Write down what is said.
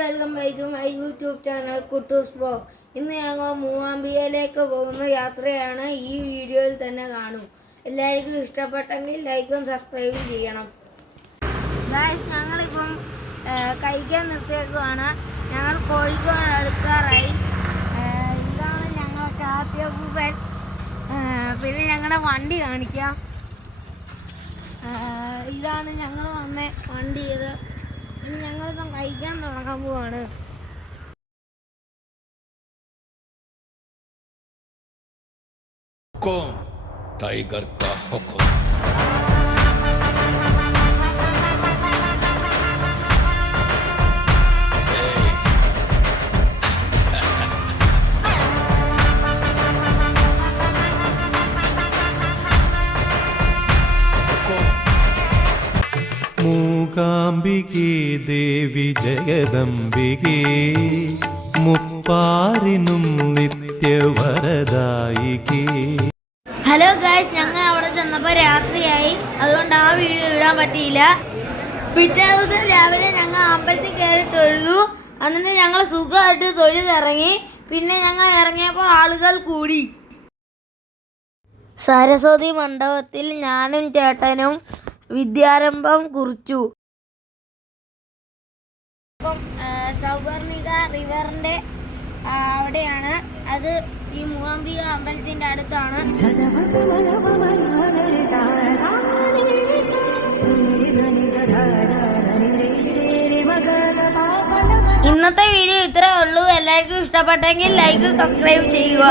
Welcome back to my YouTube channel Kuttoos blog. ഇന്ന് ഞങ്ങൾ മൂകാംബികയിലേക്ക് പോകുന്ന യാത്രയാണ്. ഈ വീഡിയോയിൽ തന്നെ കാണും. എല്ലാവർക്കും ഇഷ്ടപ്പെട്ടെങ്കിൽ ലൈക്കും സബ്സ്ക്രൈബും ചെയ്യണം. ഗായ്സ്, ഞങ്ങളിപ്പം കഴിക്കാൻ നിർത്തിയേക്കുവാണ്. ഞങ്ങൾ കോഴിക്കോട് അടുക്കാറായി. ഇതാണ് ഞങ്ങൾ കാപ്പിയപ്പൂപ്പൻ. പിന്നെ ഞങ്ങളുടെ വണ്ടി കാണിക്കാം. ഇതാണ് ഞങ്ങൾ വന്ന വണ്ടി. ഇത് ഇനി ഞങ്ങളിപ്പം കഴിക്കാൻ തുടങ്ങാൻ പോവാണ്. टाइगर का हुक्म। മൂകാംബികേ ദേവി ജഗദംബികേ മുപ്പാരിനും നിത്യവരദായികേ. ഹലോ ഗായ്സ്, ഞങ്ങൾ അവിടെ ചെന്നപ്പോൾ രാത്രിയായി. അതുകൊണ്ട് ആ വീഡിയോ ഇടാൻ പറ്റിയില്ല. പിറ്റേ ദിവസം രാവിലെ ഞങ്ങൾ അമ്പലത്തിൽ കയറി തൊഴുതു. എന്നിട്ട് ഞങ്ങൾ സുഖമായിട്ട് തൊഴുതിറങ്ങി. പിന്നെ ഞങ്ങൾ ഇറങ്ങിയപ്പോൾ ആളുകൾ കൂടി. സരസ്വതി മണ്ഡപത്തിൽ ഞാനും ചേട്ടനും വിദ്യാരംഭം കുറിച്ചു. അപ്പം സൗവർണിക റിവറിൻ്റെ അവിടെയാണ്. അത് ഈ മൂകാംബിക അമ്പലത്തിൻ്റെ അടുത്താണ്. ഇന്നത്തെ വീഡിയോ ഇത്രേ ഉള്ളൂ. എല്ലാവർക്കും ഇഷ്ടപ്പെട്ടെങ്കിൽ ലൈക്ക് സബ്സ്ക്രൈബ് ചെയ്യുക.